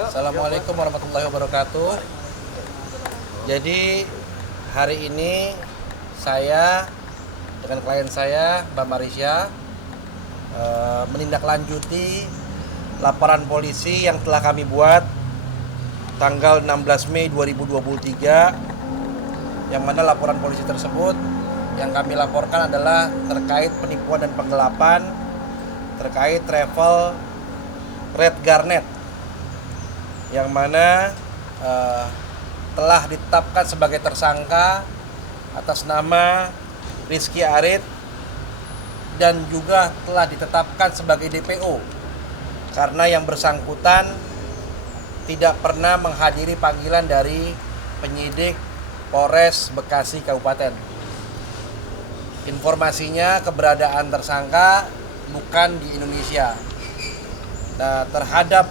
Assalamualaikum warahmatullahi wabarakatuh. Jadi hari ini saya dengan klien saya Mbak Marisha menindaklanjuti laporan polisi yang telah kami buat tanggal 16 Mei 2023, yang mana laporan polisi tersebut yang kami laporkan adalah terkait penipuan dan penggelapan terkait travel Red Garnet, yang mana telah ditetapkan sebagai tersangka atas nama Rizky Arit dan juga telah ditetapkan sebagai DPO karena yang bersangkutan tidak pernah menghadiri panggilan dari penyidik Polres Bekasi Kabupaten. Informasinya keberadaan tersangka bukan di Indonesia. Nah, terhadap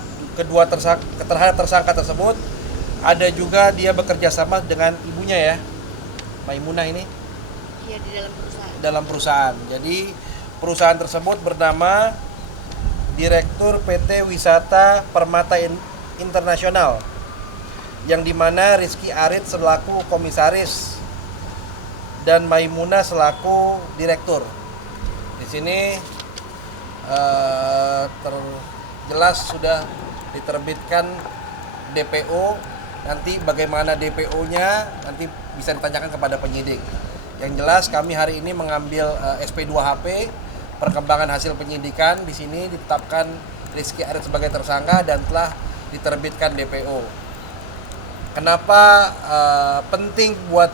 tersangka tersebut ada juga dia bekerja sama dengan ibunya ya, Maimunah ini. Iya, di dalam perusahaan. Dalam perusahaan. Jadi perusahaan tersebut bernama Direktur PT Wisata Permata Internasional, yang dimana Rizky Arit selaku komisaris dan Maimunah selaku direktur. Di sini jelas sudah diterbitkan DPO. Nanti bagaimana DPO-nya nanti bisa ditanyakan kepada penyidik. Yang jelas kami hari ini mengambil SP2HP perkembangan hasil penyidikan. Di sini ditetapkan Rizky Arit sebagai tersangka dan telah diterbitkan DPO. Kenapa penting buat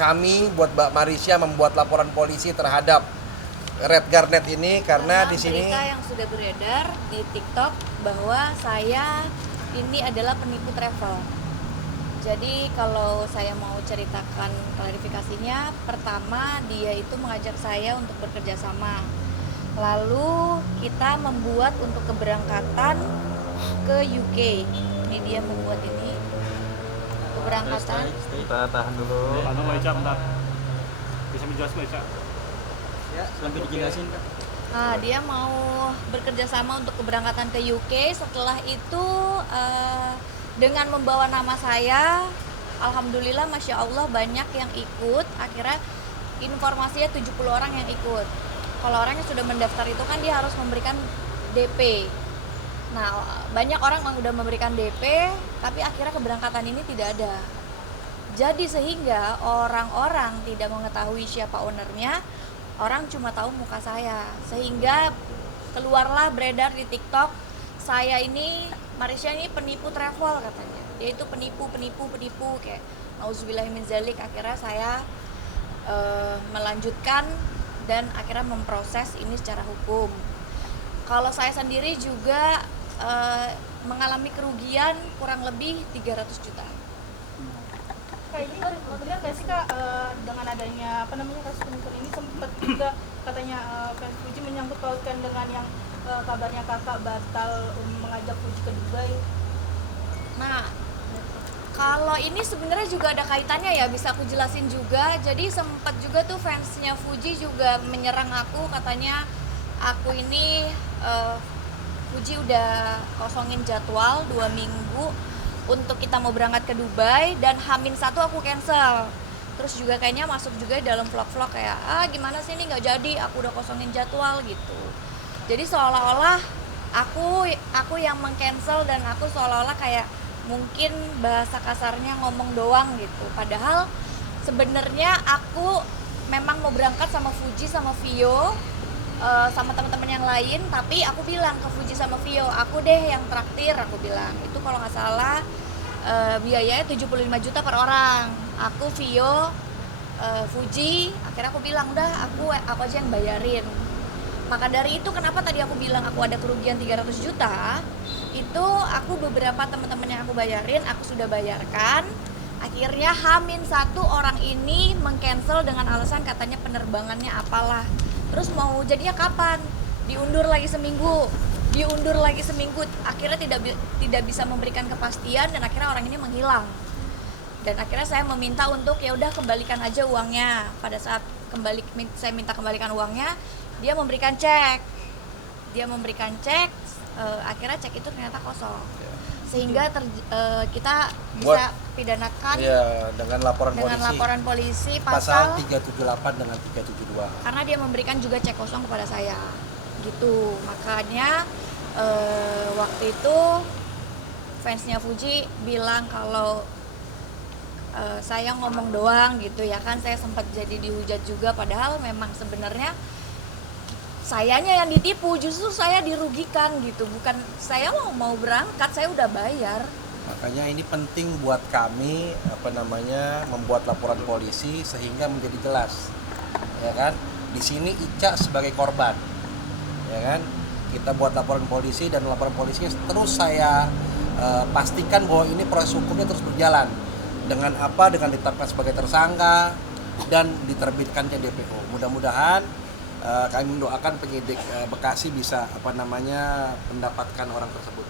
kami, buat Mbak Marisha membuat laporan polisi terhadap Red Garnet ini? Karena di sini berita yang sudah beredar di TikTok bahwa saya ini adalah penipu travel. Jadi kalau saya mau ceritakan klarifikasinya, pertama dia itu mengajak saya untuk bekerja sama. Lalu kita membuat untuk keberangkatan ke UK. Ini dia membuat ini keberangkatan. Kita tahan dulu. Mbak Ica, bentar. Bisa menjelaskan Mbak Ica? Ya, sampai dijelasin Kak. Nah, dia mau bekerja sama untuk keberangkatan ke UK. Setelah itu dengan membawa nama saya, alhamdulillah masya Allah banyak yang ikut. Akhirnya informasinya 70 orang yang ikut. Kalau orang yang sudah mendaftar itu kan dia harus memberikan DP. Nah, banyak orang yang udah memberikan DP, tapi akhirnya keberangkatan ini tidak ada. Jadi sehingga orang-orang tidak mengetahui siapa ownernya, orang cuma tahu muka saya. Sehingga keluarlah beredar di TikTok, saya ini, Marisha ini penipu travel katanya. Dia itu penipu kayak nauzubillahi min dzalik. Akhirnya saya melanjutkan dan akhirnya memproses ini secara hukum. Kalau saya sendiri juga mengalami kerugian kurang lebih 300 juta. Kak, ini benar nggak sih Kak, dengan adanya kasus penipuan ini sempat juga katanya fans Fuji menyangkut pautkan dengan yang kabarnya kakak batal mengajak Fuji ke Dubai. Nah, kalau ini sebenarnya juga ada kaitannya ya, bisa aku jelasin juga. Jadi sempat juga tuh fansnya Fuji juga menyerang aku, katanya aku ini Fuji udah kosongin jadwal 2 minggu untuk kita mau berangkat ke Dubai, dan H-1 aku cancel. Terus juga kayaknya masuk juga dalam vlog-vlog kayak gimana sih ini nggak jadi, aku udah kosongin jadwal gitu. Jadi seolah-olah aku yang meng-cancel, dan aku seolah-olah kayak mungkin bahasa kasarnya ngomong doang gitu. Padahal sebenarnya aku memang mau berangkat sama Fuji sama Vio, sama teman-teman yang lain, tapi aku bilang ke Fuji sama Vio, aku deh yang traktir, aku bilang. Itu kalau nggak salah biayanya 75 juta per orang. Aku, Vio, Fuji, akhirnya aku bilang udah aku aja yang bayarin. Maka dari itu kenapa tadi aku bilang aku ada kerugian 300 juta, itu aku beberapa teman-teman yang aku bayarin, aku sudah bayarkan. Akhirnya H-1 orang ini meng-cancel dengan alasan katanya penerbangannya apalah. Terus mau jadinya kapan? Diundur lagi seminggu. Akhirnya tidak bisa memberikan kepastian, dan akhirnya orang ini menghilang. Dan akhirnya saya meminta untuk ya udah kembalikan aja uangnya. Pada saat saya minta kembalikan uangnya, dia memberikan cek. akhirnya cek itu ternyata kosong. Ya. Sehingga kita Buat- bisa pidanakan Iya, dengan laporan dengan polisi. laporan polisi Pasal pasal 378 dengan 372. karena dia memberikan juga cek kosong kepada saya gitu. Makanya waktu itu fansnya Fuji bilang kalau saya ngomong doang gitu ya kan. Saya sempat jadi dihujat juga, padahal memang sebenarnya sayanya yang ditipu, justru saya dirugikan gitu. Bukan saya mau berangkat, saya udah bayar. Makanya ini penting buat kami membuat laporan polisi sehingga menjadi jelas. Ya kan? Di sini Ica sebagai korban. Ya kan? Kita buat laporan polisi dan laporan polisi terus saya pastikan bahwa ini proses hukumnya terus berjalan. Dengan apa? Dengan ditetapkan sebagai tersangka dan diterbitkannya DPO. Mudah-mudahan kami mendoakan penyidik Bekasi bisa mendapatkan orang tersebut.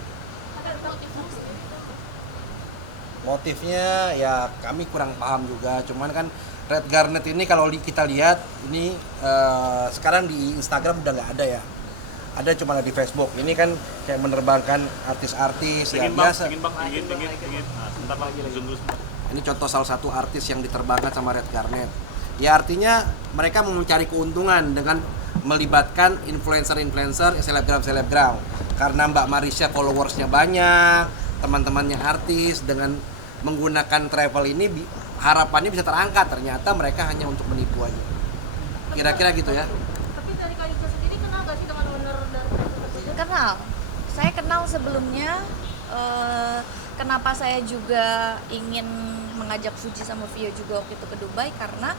Motifnya ya kami kurang paham juga, cuman kan Red Garnet ini kalau kita lihat ini sekarang di Instagram udah nggak ada ya, ada cuma di Facebook. Ini kan kayak menerbangkan artis-artis yang biasa. Ingin. Nah, sebentar lagi zoom dulu sebentar. Ini contoh salah satu artis yang diterbangkan sama Red Garnet. Ya artinya mereka mau mencari keuntungan dengan melibatkan influencer-influencer, selebgram. Karena Mbak Marisha followersnya banyak, teman-temannya artis, dengan menggunakan travel ini harapannya bisa terangkat. Ternyata mereka hanya untuk menipu aja. Kira-kira gitu ya. Tapi dari Kak Ica sendiri kenal gak sih dengan owner dari travel tersebut? Kenal. Saya kenal sebelumnya. Kenapa saya juga ingin mengajak Fuji sama Vio juga waktu itu ke Dubai, karena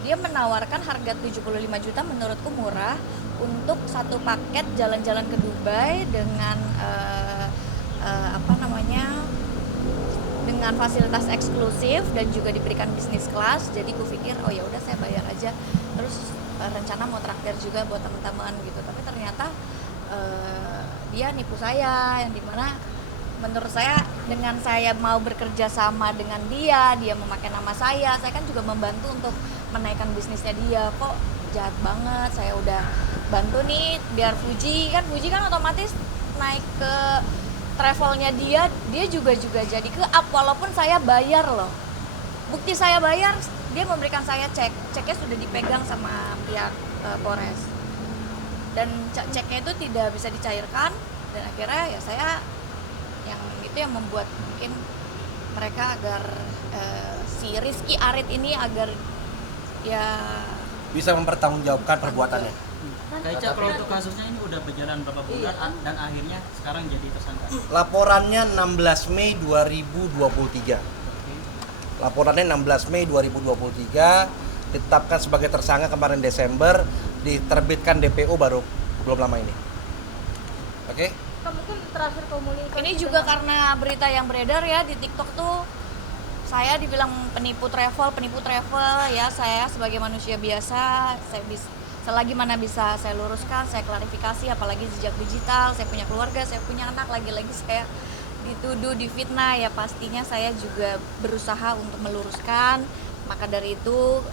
dia menawarkan harga 75 juta menurutku murah untuk satu paket jalan-jalan ke Dubai dengan dengan fasilitas eksklusif dan juga diberikan bisnis kelas. Jadi ku pikir oh ya udah saya bayar aja. Terus rencana mau traktir juga buat teman-teman gitu. Tapi ternyata dia nipu saya, yang dimana menurut saya dengan saya mau bekerja sama dengan dia memakai nama saya kan juga membantu untuk menaikkan bisnisnya dia. Kok jahat banget, saya udah bantu nih biar Fuji kan otomatis naik ke travelnya dia juga jadi ke up walaupun saya bayar loh. Bukti saya bayar, dia memberikan saya ceknya sudah dipegang sama pihak Polres. Dan ceknya itu tidak bisa dicairkan dan akhirnya ya saya yang membuat mungkin mereka agar si Rizky Arit ini agar ya Bisa mempertanggungjawabkan perbuatannya. Kak Ica, kalau untuk kasusnya ini udah berjalan berapa bulan dan akhirnya sekarang jadi tersangka? Laporannya 16 Mei 2023. Laporannya 16 Mei 2023, ditetapkan sebagai tersangka kemarin Desember, diterbitkan DPO baru belum lama ini. Oke? Mungkin terakhir komunikasi. ini juga karena berita yang beredar ya di TikTok tuh saya dibilang penipu travel ya. Saya sebagai manusia biasa selagi mana bisa saya luruskan, saya klarifikasi, apalagi jejak digital, saya punya keluarga, saya punya anak, lagi-lagi saya dituduh, difitnah, ya pastinya saya juga berusaha untuk meluruskan. Maka dari itu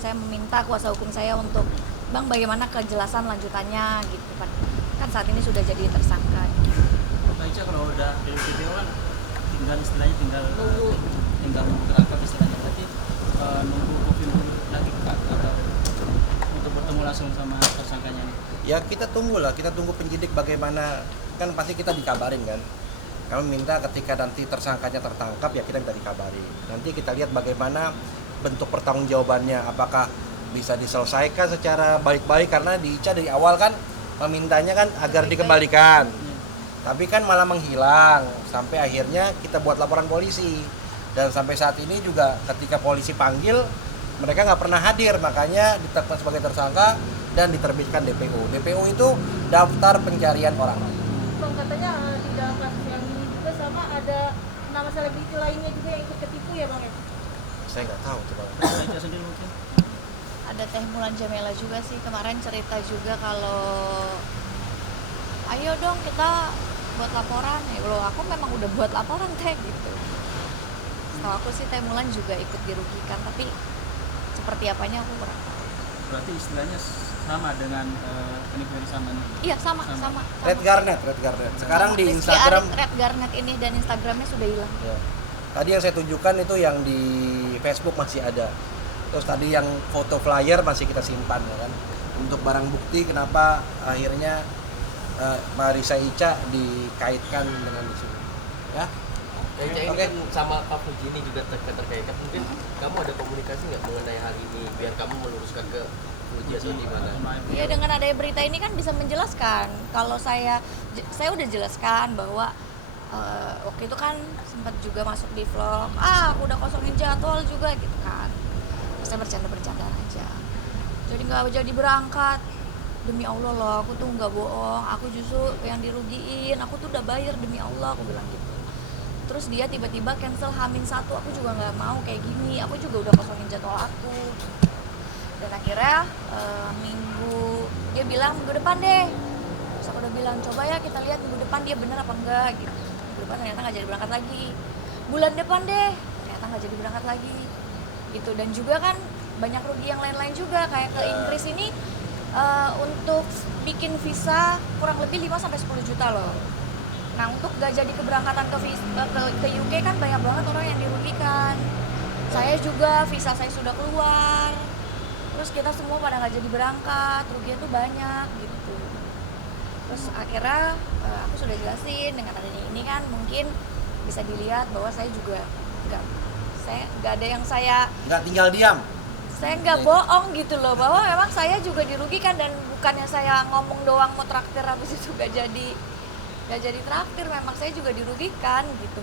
saya meminta kuasa hukum saya untuk Bang bagaimana kejelasan lanjutannya gitu kan saat ini sudah jadi tersangka. Kak Ica, kalau udah dari video kan tinggal terangkat istilahnya, berarti nunggu confirm lagi atau untuk bertemu langsung sama tersangkanya nih? Ya kita tunggu penyidik bagaimana, kan pasti kita dikabarin kan. Kami minta ketika nanti tersangkanya tertangkap ya kita minta dikabari. Nanti kita lihat bagaimana bentuk pertanggungjawabannya, apakah bisa diselesaikan secara baik-baik, karena di Ica dari awal kan memintanya kan agar dikembalikan. Tapi kan malah menghilang, sampai akhirnya kita buat laporan polisi. Dan sampai saat ini juga ketika polisi panggil, mereka nggak pernah hadir, makanya ditetapkan sebagai tersangka dan diterbitkan DPO. DPO itu daftar pencarian orang. Bang, katanya di dalam kasus yang ini juga sama ada nama selebriti lainnya juga yang ikut ketipu ya Bang ya? Saya nggak tahu coba. Kak Ica sendiri mungkin? Ada Teh Mulan Jamela juga sih kemarin cerita juga kalau ayo dong kita buat laporan. Ya kalau aku memang udah buat laporan Teh gitu. Setahu aku sih Teh Mulan juga ikut dirugikan, tapi seperti apanya aku kurang tahu. Berarti istilahnya sama dengan penikmat sama nih. Iya sama. Red Garnet. Sekarang di Rizky Instagram. Arik Red Garnet ini dan Instagramnya sudah hilang. Ya. Tadi yang saya tunjukkan itu yang di Facebook masih ada. Terus tadi yang foto flyer masih kita simpan ya kan. Untuk barang bukti kenapa akhirnya Marisa Ica dikaitkan dengan di sini. Ya. Ini Oke. kan sama Pak Fuji ini juga terkait. Mungkin kamu ada komunikasi nggak mengenai hal ini biar kamu meluruskan ke Fuji atau di mana? Iya, dengan adanya berita ini kan bisa menjelaskan. Kalau saya udah jelaskan bahwa waktu itu kan sempat juga masuk di vlog, udah kosongin jadwal juga gitu kan. Terus saya bercanda aja. Jadi nggak jadi berangkat. Demi Allah loh, aku tuh nggak bohong. Aku justru yang dirugiin. Aku tuh udah bayar demi Allah, aku bilang gitu. Terus dia tiba-tiba cancel H-1, aku juga nggak mau kayak gini. Aku juga udah kosongin jadwal aku. Dan akhirnya dia bilang minggu depan deh. Terus aku udah bilang coba ya kita lihat minggu depan dia bener apa enggak gitu. Minggu depan ternyata nggak jadi berangkat lagi. Bulan depan deh ternyata nggak jadi berangkat lagi gitu. Dan juga kan banyak rugi yang lain-lain juga, kayak ke Inggris ini untuk bikin visa kurang lebih 5-10 juta loh. Nah untuk gak jadi keberangkatan ke UK kan banyak banget orang yang dirugikan. Saya juga visa saya sudah keluar, terus kita semua pada gak jadi berangkat, rugian tuh banyak gitu. Terus akhirnya aku sudah jelasin dengan adanya ini kan mungkin bisa dilihat bahwa saya juga nggak ada yang Nggak tinggal diam. saya nggak bohong gitu loh, bahwa memang saya juga dirugikan. Dan bukannya saya ngomong doang mau traktir habis itu gak jadi traktir, memang saya juga dirugikan gitu.